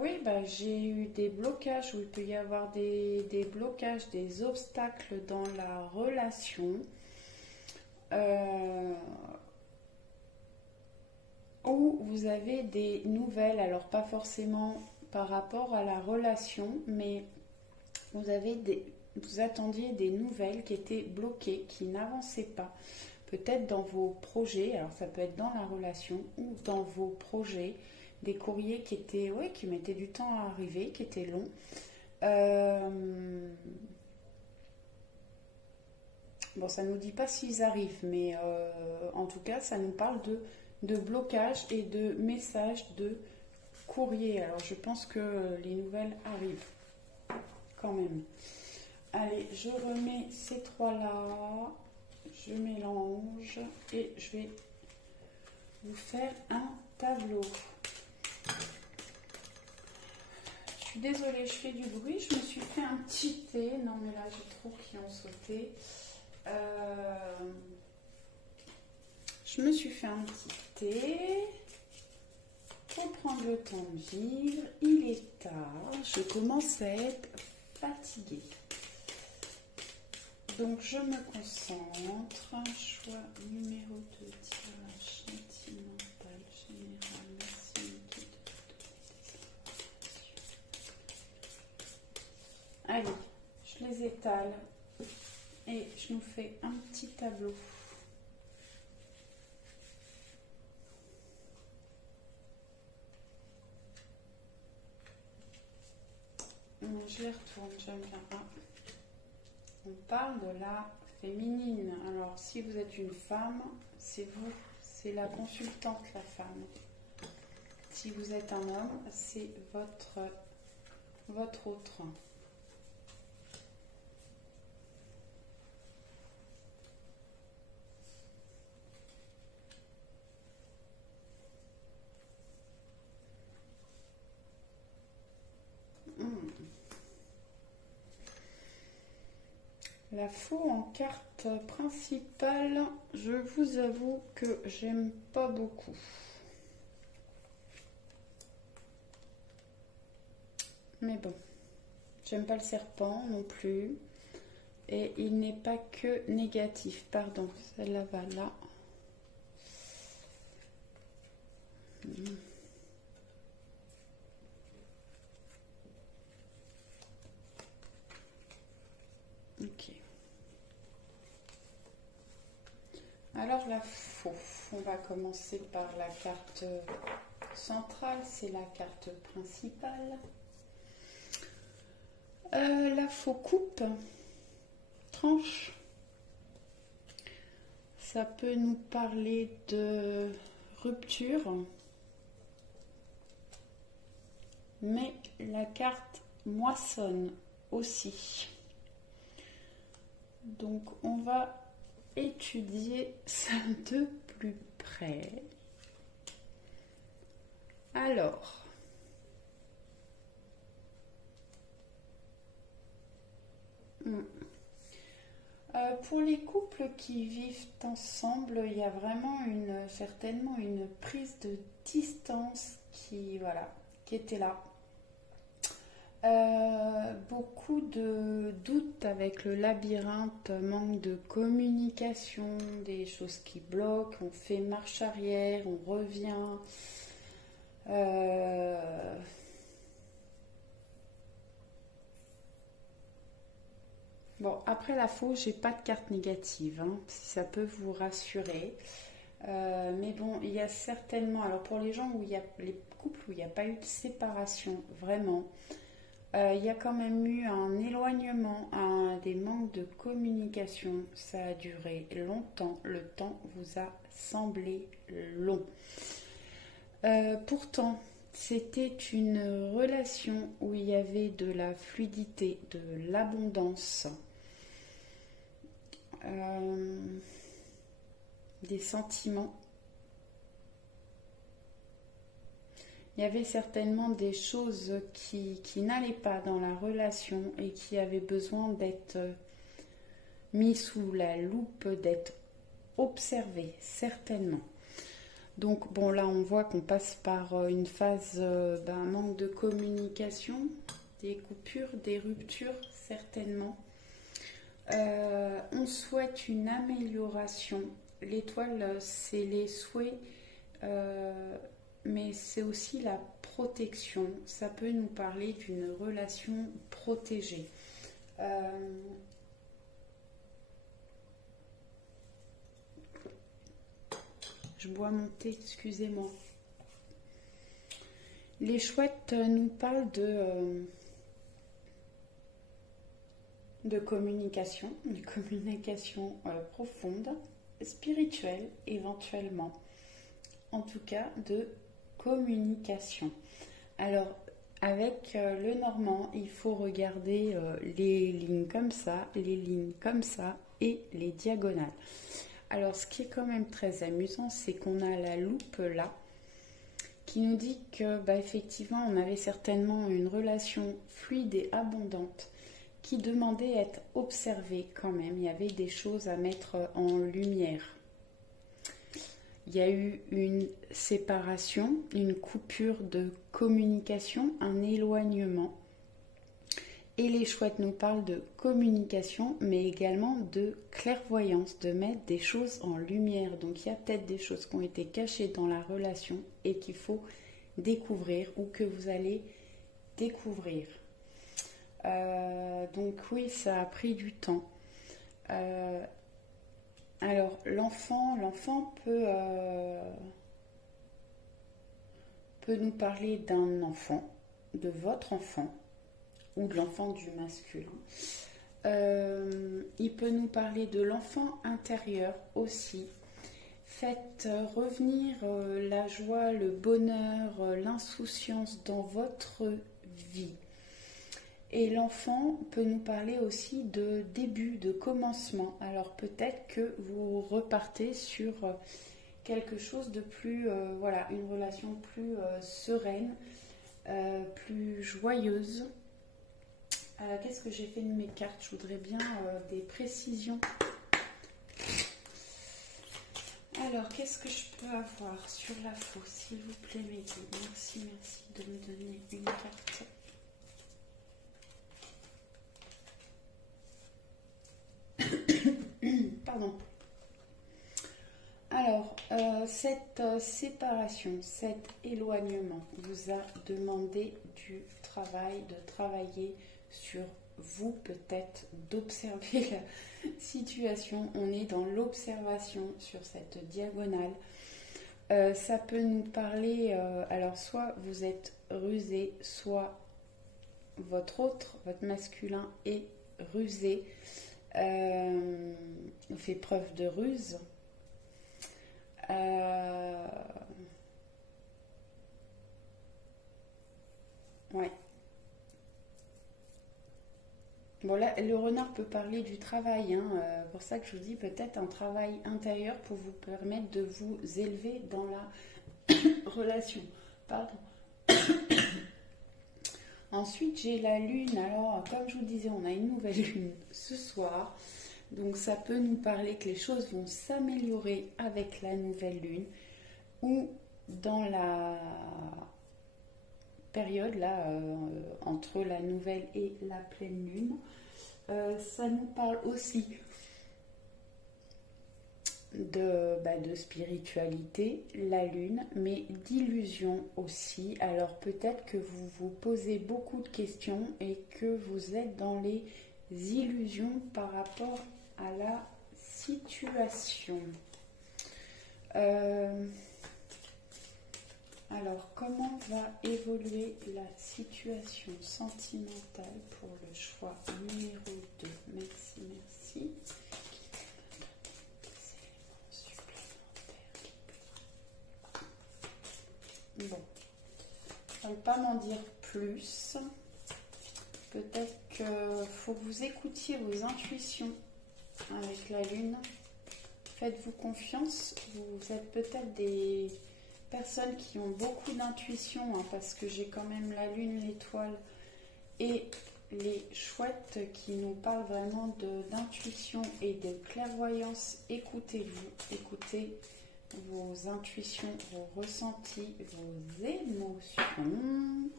Oui, bah, j'ai eu des blocages où il peut y avoir des blocages, des obstacles dans la relation. Où vous avez des nouvelles, alors pas forcément par rapport à la relation, mais vous attendiez des nouvelles qui étaient bloquées, qui n'avançaient pas. Peut-être dans vos projets, alors ça peut être dans la relation ou dans vos projets, des courriers qui mettaient du temps à arriver, qui étaient longs. Bon, ça ne nous dit pas s'ils arrivent, mais en tout cas, ça nous parle de blocage et de messages de courrier. Alors, je pense que les nouvelles arrivent quand même. Allez, je remets ces trois-là, je mélange et je vais vous faire un tableau. Je suis désolée, je fais du bruit, je me suis fait un petit thé. Non, mais là, j'ai trop qui ont sauté. Je me suis fait un petit thé pour prendre le temps de vivre. Il est tard, je commence à être fatiguée. Donc je me concentre. Choix numéro 2, tirage sentimental général. Merci de donner des informations. Allez, je les étale et je nous fais un petit tableau. Je les retourne, j'aime bien. On parle de la féminine. Alors, si vous êtes une femme, c'est vous, c'est la consultante, la femme. Si vous êtes un homme, c'est votre autre. La faux en carte principale, je vous avoue que j'aime pas beaucoup. Mais bon, j'aime pas le serpent non plus. Et il n'est pas que négatif. Pardon, celle-là va là. Ok. Alors la faux, on va commencer par la carte centrale, c'est la carte principale. La faux coupe, tranche. Ça peut nous parler de rupture. Mais la carte moissonne aussi. Donc on va étudier ça de plus près. Alors, pour les couples qui vivent ensemble, il y a vraiment certainement une prise de distance qui était là. Beaucoup de doutes avec le labyrinthe, manque de communication, des choses qui bloquent, on fait marche arrière, on revient. Bon, après la faux, j'ai pas de carte négative, hein, si ça peut vous rassurer. Mais bon, il y a certainement, alors pour les gens où il y a les couples où il n'y a pas eu de séparation, vraiment, il y a quand même eu un éloignement, des manques de communication. Ça a duré longtemps. Le temps vous a semblé long. Pourtant, c'était une relation où il y avait de la fluidité, de l'abondance, des sentiments. Il y avait certainement des choses qui n'allaient pas dans la relation et qui avaient besoin d'être mis sous la loupe, d'être observées, certainement. Donc bon, là on voit qu'on passe par une phase manque de communication, des coupures, des ruptures, certainement. On souhaite une amélioration. L'étoile, c'est les souhaits, mais c'est aussi la protection. Ça peut nous parler d'une relation protégée. Je bois mon thé, excusez-moi. Les chouettes nous parlent de communication, une communication profonde, spirituelle éventuellement, en tout cas de communication. Alors avec le normand, il faut regarder les lignes comme ça, les lignes comme ça et les diagonales. Alors ce qui est quand même très amusant, c'est qu'on a la loupe là qui nous dit que effectivement on avait certainement une relation fluide et abondante qui demandait à être observée quand même. Il y avait des choses à mettre en lumière. Il y a eu une séparation, une coupure de communication, un éloignement. Et les chouettes nous parlent de communication, mais également de clairvoyance, de mettre des choses en lumière. Donc il y a peut-être des choses qui ont été cachées dans la relation et qu'il faut découvrir ou que vous allez découvrir. Donc oui, ça a pris du temps. Alors l'enfant peut nous parler d'un enfant, de votre enfant ou de l'enfant du masculin. Il peut nous parler de l'enfant intérieur aussi. Faites revenir la joie, le bonheur, l'insouciance dans votre vie. Et l'enfant peut nous parler aussi de début, de commencement. Alors peut-être que vous repartez sur quelque chose de plus, une relation plus sereine, plus joyeuse. Qu'est-ce que j'ai fait de mes cartes? Je voudrais bien des précisions. Alors, qu'est-ce que je peux avoir sur la faux, s'il vous plaît, mes guides? Merci de me donner une carte. Pardon. Alors, cette séparation, cet éloignement vous a demandé du travail, de travailler sur vous, peut-être d'observer la situation. On est dans l'observation sur cette diagonale. Ça peut nous parler, alors soit vous êtes rusé, soit votre masculin est rusé, fait preuve de ruse. Ouais. Bon là, le renard peut parler du travail, pour ça que je vous dis peut-être un travail intérieur pour vous permettre de vous élever dans la relation. Pardon. Ensuite, j'ai la lune. Alors, comme je vous disais, on a une nouvelle lune ce soir. Donc, ça peut nous parler que les choses vont s'améliorer avec la nouvelle lune ou dans la période là entre la nouvelle et la pleine lune. Ça nous parle aussi de spiritualité, la lune, mais d'illusion aussi. Alors peut-être que vous vous posez beaucoup de questions et que vous êtes dans les illusions par rapport à la situation. Alors, comment va évoluer la situation sentimentale pour le choix numéro 2? Merci, merci. Bon, je ne vais pas m'en dire plus. Peut-être qu'il faut que vous écoutiez vos intuitions avec la lune. Faites-vous confiance. Vous êtes peut-être des personnes qui ont beaucoup d'intuition, hein, parce que j'ai quand même la lune, l'étoile et les chouettes qui nous parlent vraiment d'intuition et de clairvoyance. Écoutez-vous, écoutez vos intuitions, vos ressentis, vos émotions.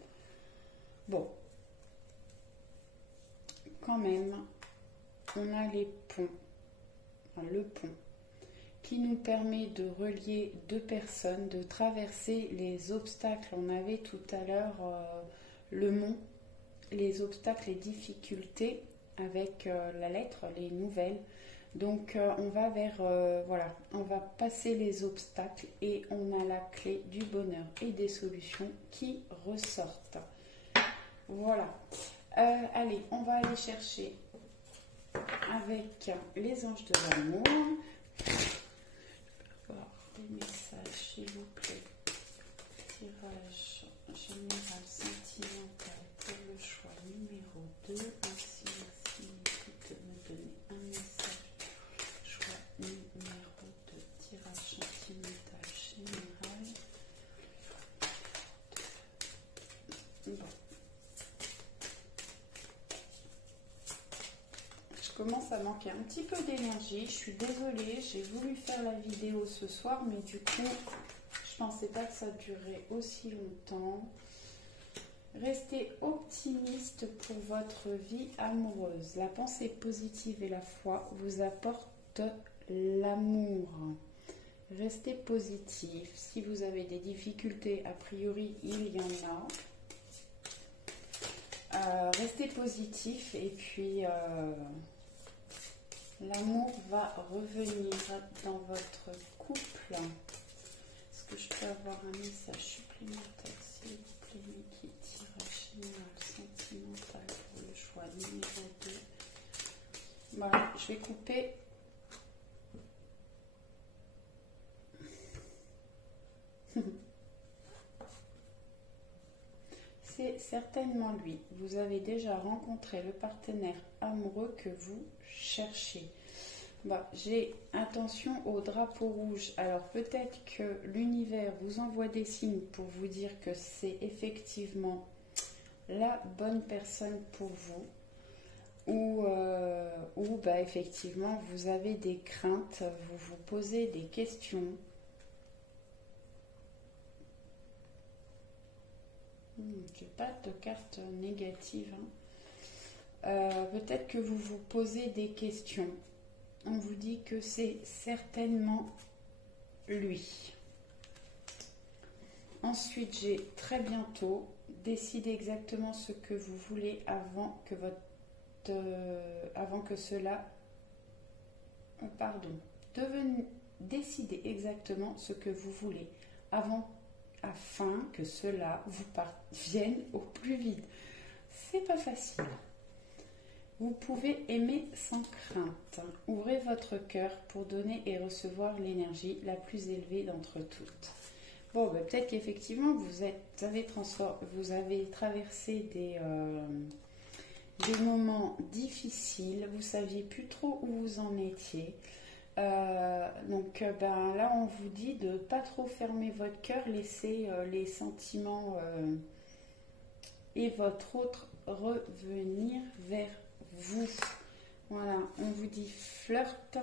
Bon, quand même, on a les ponts, enfin, le pont, qui nous permet de relier deux personnes, de traverser les obstacles. On avait tout à l'heure le mont, les obstacles, les difficultés avec la lettre, les nouvelles. Donc on va vers, voilà, on va passer les obstacles et on a la clé du bonheur et des solutions qui ressortent. Voilà. Allez, on va aller chercher avec les anges de l'amour. Des messages, s'il vous plaît. Tirage général sentimental pour le choix numéro 2. Merci, merci de me donner un message. Choix numéro 2. Tirage sentimental général. Bon. Je commence à manquer un petit peu d'énergie. Je suis désolée, j'ai voulu faire la vidéo ce soir, mais du coup, je pensais pas que ça durerait aussi longtemps. Restez optimiste pour votre vie amoureuse. La pensée positive et la foi vous apportent l'amour. Restez positif. Si vous avez des difficultés, a priori, il y en a. Restez positif et puis l'amour va revenir dans votre couple. Est-ce que je peux avoir un message supplémentaire, s'il vous plaît, Niki? Tirage général sentimental pour le choix numéro 2. Voilà, je vais couper. C'est certainement lui. Vous avez déjà rencontré le partenaire amoureux que vous cherchez. Bon, j'ai attention au drapeau rouge. Alors peut-être que l'univers vous envoie des signes pour vous dire que c'est effectivement la bonne personne pour vous. Ou bah, effectivement vous avez des craintes, vous vous posez des questions. J'ai pas de carte négative. Peut-être que vous vous posez des questions. On vous dit que c'est certainement lui. Ensuite, j'ai très bientôt décidé exactement ce que vous voulez avant que cela... Décidez exactement ce que vous voulez afin que cela vous parvienne au plus vite. C'est pas facile. Vous pouvez aimer sans crainte. Ouvrez votre cœur pour donner et recevoir l'énergie la plus élevée d'entre toutes. Bon, ben, peut-être qu'effectivement, vous avez traversé des moments difficiles. Vous ne saviez plus trop où vous en étiez. Donc ben, là, on vous dit de ne pas trop fermer votre cœur, laisser les sentiments et votre autre revenir vers vous. Voilà, on vous dit flirte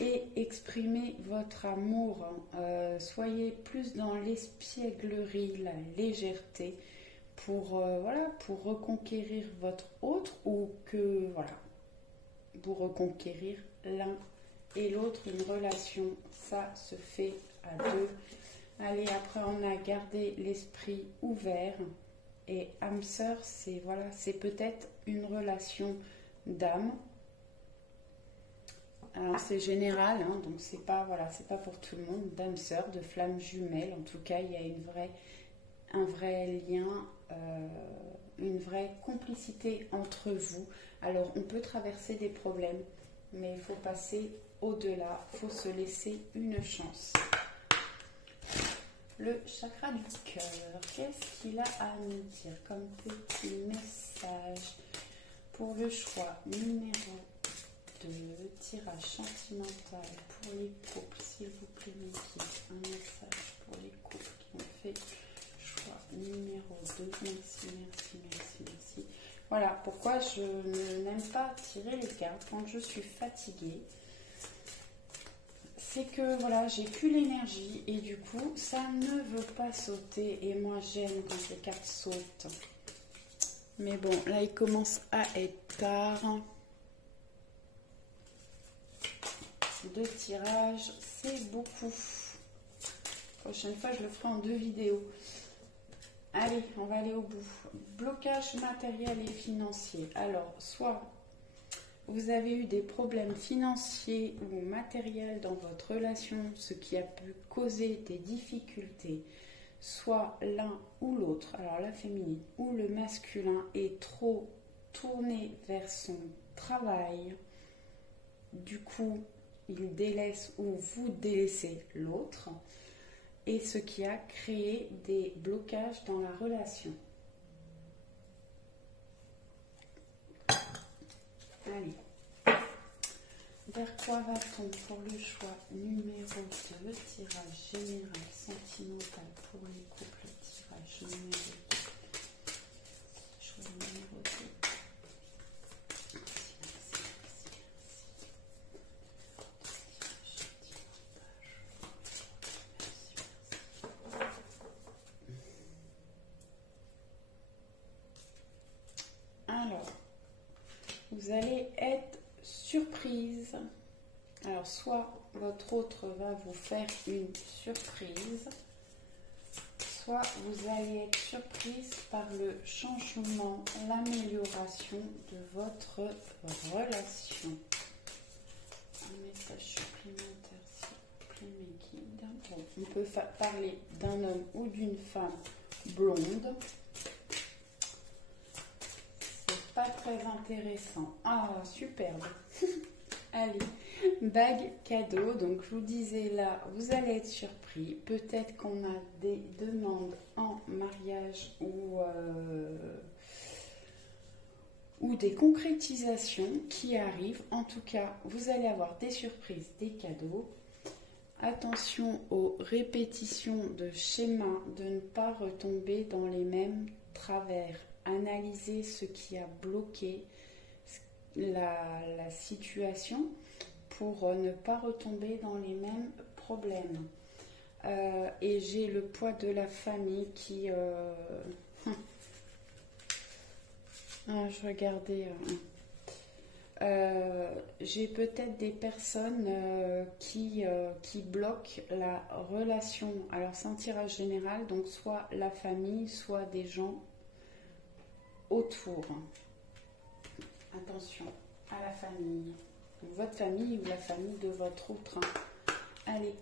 et exprimez votre amour. Soyez plus dans l'espièglerie, la légèreté pour reconquérir votre autre, ou que voilà, pour reconquérir l'un et l'autre. Une relation, ça se fait à deux. Allez, après on a gardé l'esprit ouvert. Et âme sœur, c'est peut-être une relation d'âme. Alors c'est général, hein, donc c'est pas, voilà, c'est pas pour tout le monde. D'âme sœur, de flamme jumelle, en tout cas, il y a un vrai lien, une vraie complicité entre vous. Alors on peut traverser des problèmes, mais il faut passer au-delà, il faut se laisser une chance. Le chakra du cœur, qu'est-ce qu'il a à nous dire comme petit message pour le choix numéro 2, tirage sentimental pour les couples, s'il vous plaît, un message pour les couples qui ont fait choix numéro 2, merci. Voilà pourquoi je n'aime pas tirer les cartes quand je suis fatiguée. C'est que voilà, j'ai plus l'énergie et du coup ça ne veut pas sauter et moi j'aime quand les cartes sautent. Mais bon, là il commence à être tard. 2 tirages, c'est beaucoup. Prochaine fois je le ferai en 2 vidéos. Allez, on va aller au bout. Blocage matériel et financier. Alors, soit vous avez eu des problèmes financiers ou matériels dans votre relation, ce qui a pu causer des difficultés, soit l'un ou l'autre, alors la féminine ou le masculin, est trop tourné vers son travail. Du coup, il délaisse ou vous délaissez l'autre, et ce qui a créé des blocages dans la relation. Allez. Vers quoi va-t-on pour le choix numéro 2, tirage général sentimental pour les couples, tirage numéro 2. Choix numéro 2. Vous allez être surprise. Alors, soit votre autre va vous faire une surprise, soit vous allez être surprise par le changement, l'amélioration de votre relation. Un message supplémentaire, s'il vous plaît, mes guides. Bon, on peut parler d'un homme ou d'une femme blonde. Pas très intéressant. Ah, superbe. Allez, bague cadeau. Donc, je vous disais là, vous allez être surpris. Peut-être qu'on a des demandes en mariage ou des concrétisations qui arrivent. En tout cas, vous allez avoir des surprises, des cadeaux. Attention aux répétitions de schémas, de ne pas retomber dans les mêmes travers. Analyser ce qui a bloqué la situation pour ne pas retomber dans les mêmes problèmes. Et j'ai le poids de la famille qui... je regardais... j'ai peut-être des personnes qui bloquent la relation. Alors c'est un tirage général, donc soit la famille, soit des gens autour. Attention à la famille, votre famille ou la famille de votre autre. Allez,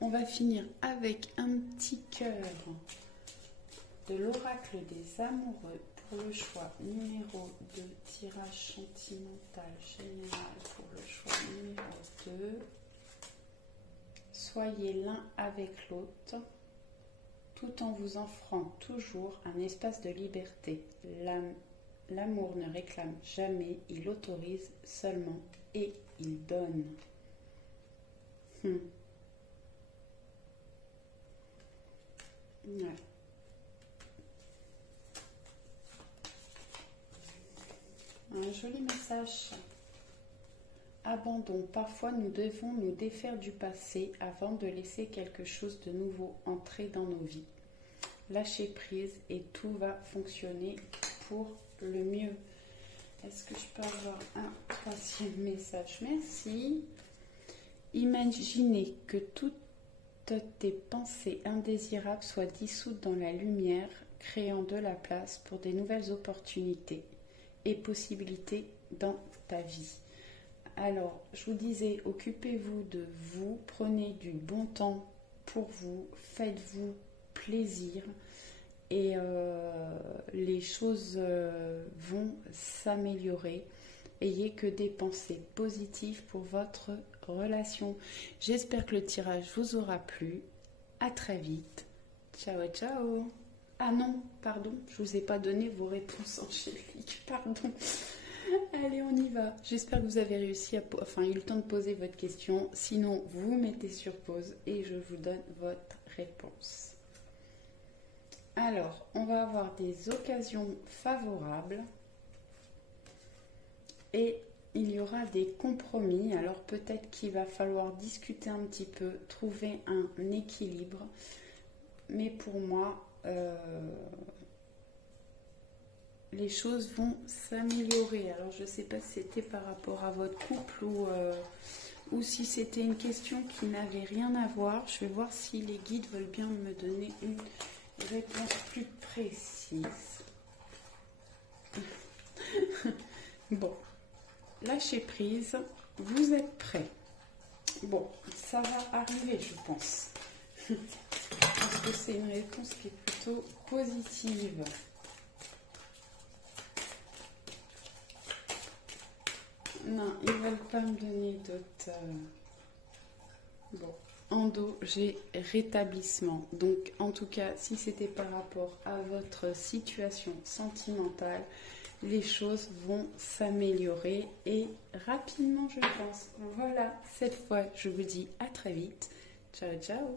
on va finir avec un petit cœur de l'oracle des amoureux pour le choix numéro 2, tirage sentimental général pour le choix numéro 2. Soyez l'un avec l'autre, tout en vous offrant toujours un espace de liberté. L'amour ne réclame jamais, il autorise seulement et il donne. Ouais. Un joli message. Abandon. Parfois, nous devons nous défaire du passé avant de laisser quelque chose de nouveau entrer dans nos vies. Lâchez prise et tout va fonctionner pour le mieux. Est-ce que je peux avoir un troisième message? Merci. Imaginez que toutes tes pensées indésirables soient dissoutes dans la lumière, créant de la place pour des nouvelles opportunités et possibilités dans ta vie. Alors, je vous disais, occupez-vous de vous, prenez du bon temps pour vous, faites-vous plaisir et les choses vont s'améliorer. Ayez que des pensées positives pour votre relation. J'espère que le tirage vous aura plu. À très vite. Ciao, ciao. Ah non, pardon, je vous ai pas donné vos réponses angéliques, pardon. Allez, on y va. J'espère que vous avez réussi à... Enfin, eu le temps de poser votre question. Sinon, vous mettez sur pause et je vous donne votre réponse. Alors, on va avoir des occasions favorables et il y aura des compromis. Alors, peut-être qu'il va falloir discuter un petit peu, trouver un équilibre. Mais pour moi, les choses vont s'améliorer. Alors, je ne sais pas si c'était par rapport à votre couple ou si c'était une question qui n'avait rien à voir. Je vais voir si les guides veulent bien me donner une réponse plus précise. Bon, lâchez prise, vous êtes prêts. Bon, ça va arriver, je pense. Parce que c'est une réponse qui est plutôt positive. Non, ils ne veulent pas me donner d'autres... Bon, en dos, j'ai rétablissement. Donc, en tout cas, si c'était par rapport à votre situation sentimentale, les choses vont s'améliorer et rapidement, je pense. Voilà, cette fois, je vous dis à très vite. Ciao, ciao.